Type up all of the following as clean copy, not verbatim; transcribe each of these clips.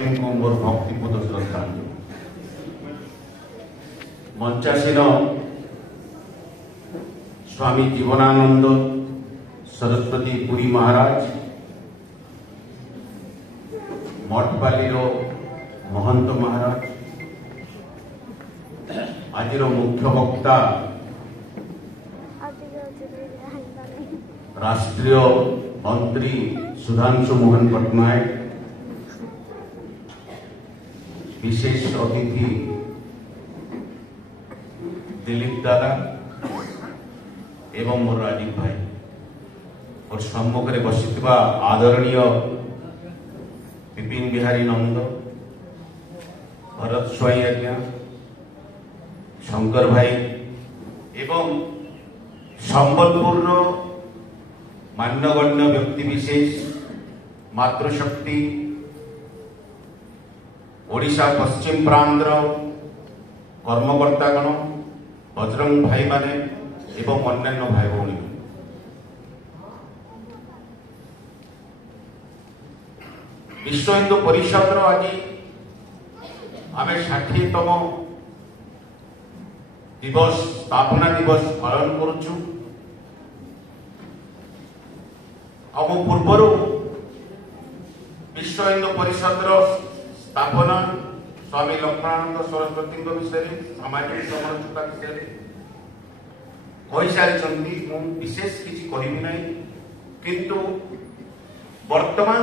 सरस्वती को मोर भक्तिपूर्ण श्रद्धांजलि। मंचासीन स्वामी जीवनानंद सरस्वती पुरी महाराज, मठपाली महंत महाराज, आज मुख्य वक्ता राष्ट्रीय मंत्री सुधांशु मोहन पट्टनायक, विशेष अतिथि दिलीप दादा एवं मोर राजीव भाई और सम्मुख में बसिथिबा आदरणीय विपिन बिहारी नंद, भरत स्वाई आज्ञा, शंकर भाई एवं संबलपुर मान्यगण्य व्यक्ति विशेष, मातृशक्ति, ओडिशा पश्चिम प्रांत कर्मकर्तागण, बजरंग भाई माने एवं अन्यान्य भाई भौणी, विश्व हिंदू परिषद आज आम 60तम दिवस स्थापना दिवस पालन करुचु। आम पूर्वर विश्व हिंदू परिषद स्थापना स्वामी लक्ष्मणानंद सरस्वती विषय सामाजिक समालोचना विषय कही सारी, विशेष किसी कहबी ना, किंतु वर्तमान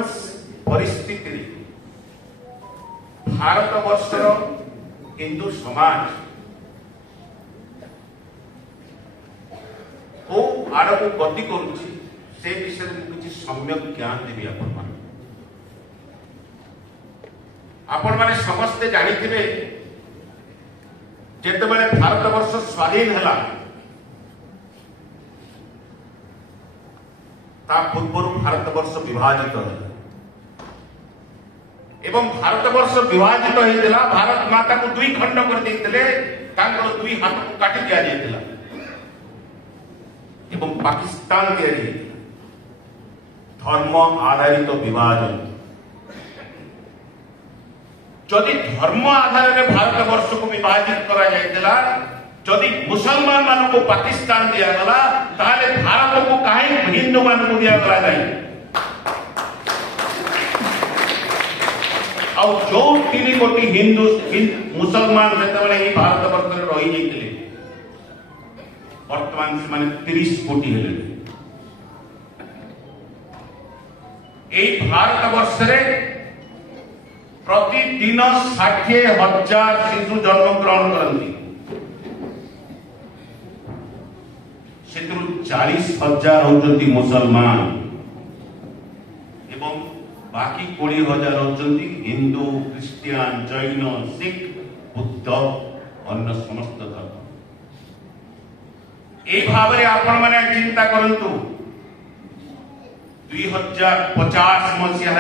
परिस्थिति भारत वर्षर हिंदू समाज को आड़ को गति करुच्ची से विषय में किसी सम्यक ज्ञान देवी। आपण माने समस्ते जानिथिबे जेतेबेले भारत वर्ष स्वाधीन हला ता पूर्व भारत वर्ष विभाजित हला एवं भारत वर्ष विभाजित होइतिला। भारत माता को दुई खंड कर देइतिले, तांकर दुई हाथ को काटी दिया जाइतिला एवं पाकिस्तान के धर्म आधारित विभाजन। जदि धर्म आधार में भारत वर्ष को विभाजित करा जाइतिला, जदि मुसलमान मान को पाकिस्तान दिया गला, ताले भारत को काहे हिंदू मान को दिया गला नहीं। और जो 3 कोटी हिंदू मुसलमान से भारत वर्ष में रही जाइतिले, वर्तमान से माने 30 कोटी हेले। एई भारत वर्ष रे प्रतिदिन 60,000 शिशु जन्म ग्रहण करती, से 40,000 होती मुसलमान एवं बाकी 20,000 होती हिंदू, क्रिश्चियन, जैन, सिख, बुद्ध अन्य समस्त धर्म। ए भाव में आपण माने चिंता करंतु 2050 मसीह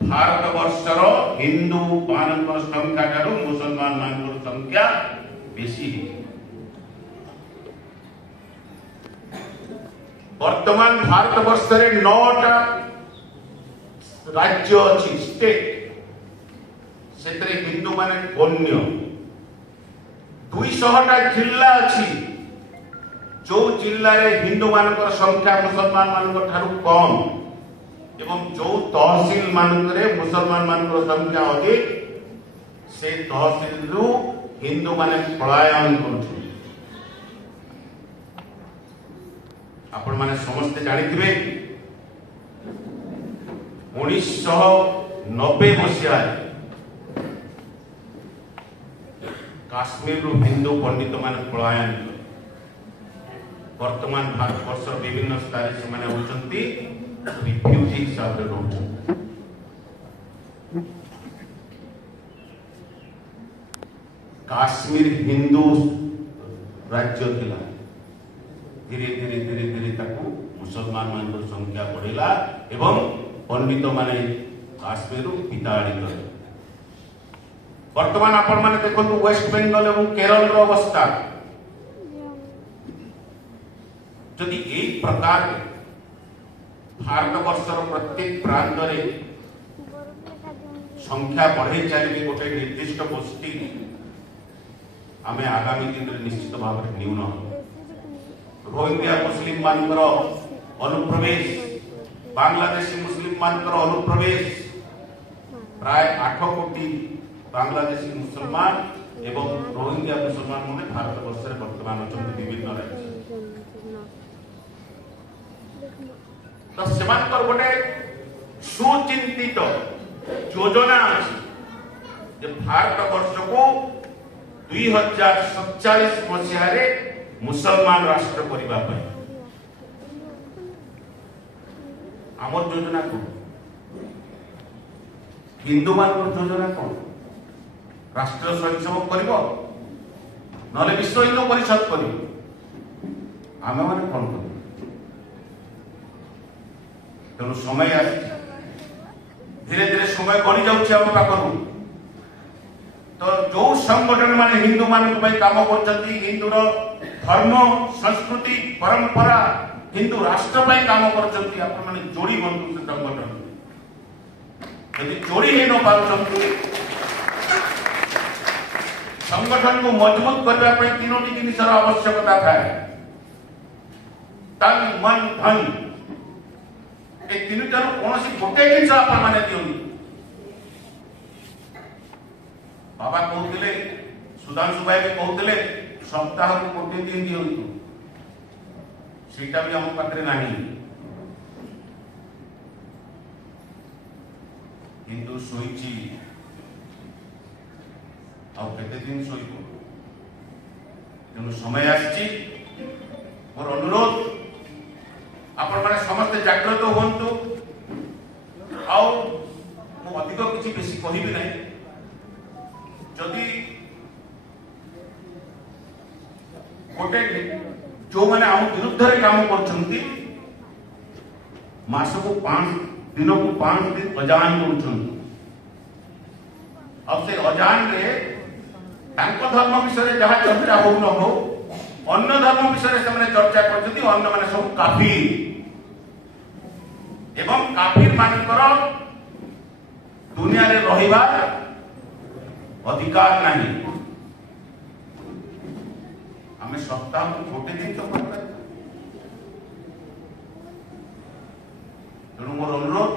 भारत वर्षर हिंदू मान संख्या ठारू मुसलमान मान संख्या बेसी। वर्तमान भारत वर्ष रे 9टा राज्य अच्छी स्टेट, से हिंदू माने अन्य 200टा जिला अच्छी, जो जिले में हिंदू मान संख्या मुसलमान मान ठारू कम एवं जो तहसील मानकरे मुसलमान मान संख्या अधिक, से तहसील रु हिंदू माने पलायन कर। आपण माने समस्ते जानिथिबे 1990 मसीहा काश्मीर रु हिंदू पंडित माने पलायन। वर्तमान भारत वर्ष विभिन्न स्थान से माने होचंती रिफ्यूजी हिसाब से रोच। काश्मीर हिंदू राज्य थिला, धीरे धीरे धीरे धीरे ताकू मुसलमान मान संख्या बढ़िला एवं पंडित माने काश्मीर विताड़ित। वर्तमान आपण माने देखो वेस्ट बेंगल एवं केरल रो अवस्था, जदि एक प्रकार भारत वर्षर प्रत्येक प्रांत रे संख्या बढ़े चलिए गोटे निर्दिष्ट गोष्ठी आम आगामी दिन में निश्चित भाव में न्यून रोहिंग्या मुस्लिम मानकर अनुप्रवेश बांग्लादेशी मुस्लिम मानकर अनुप्रवेश प्राय 8 कोटी बांग्लादेशी मुसलमान एवं रोहिंग्या मुसलमान मैंने भारत वर्ष वर्तमान अच्छा विभिन्न राज्य तो सेमानकर गोटे सुचिंतित योजना अच्छी भारत वर्ष को 2047 मसीह मुसलमान राष्ट्र करने आमर योजना कौन हिंदू मान योजना कौन राष्ट्र स्वयंसेवक कर विश्व हिंदू परिषद कर आम मैंने कौन कर तेणु समय आ धीरे धीरे समय गढ़ी जाऊँ पाखु तो जो संगठन माने हिंदू मान काम कर हिंदूर धर्म संस्कृति परंपरा हिंदू राष्ट्र काम कर जोड़ी बंधु से संगठन यदि जोड़ी ही न पार्टी संगठन को मजबूत करने 3टी जिनसर आवश्यकता थाए तन मन धन ए 3टार कौन गोटे जिन आपने दिखती बाबा कहते सुधांशु भाई भी कहते सप्ताह को गोटे दिन दिंतु सेटा भी आम पाखे ना किंतु शोची आते दिन शोब तेणु समय आसी मोर अनुरोध आपण मैंने समस्ते जागृत हूँ अधिक किसी बेसी कहि ना जदि गोटे जो मैंने आम विरुद्ध काम कर मास को 5 दिन को 5 दिन अजान कर अजान रे धर्म विषय जहाँ चर्चा हो न हो अन्य धर्म विषय से चर्चा कर सब काफिर एवं काफिर मानकर दुनिया रे रहिबा अधिकार नहीं आम सप्ताह गोटे दिन तो तेणु मोर अनुरोध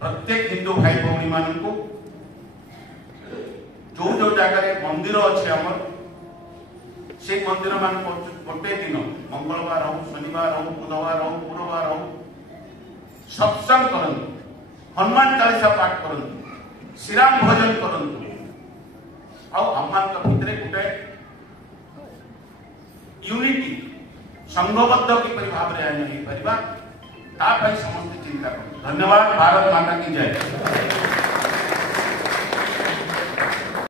प्रत्येक हिंदू भाई भौणी मान को जो जो जगह मंदिर अच्छे आमर से मंदिर मान गोटे दिन मंगलवार हो शनिवार हो बुधवार हो गुरुवार हो सत्संग करंतु हनुमान चालीसा पाठ करंतु श्रीराम भजन करंतु आम भितर गोटे यूनिटी संघबद्ध किपरि भाव में समस्त चिंता कर धन्यवाद। भारत माता की जय।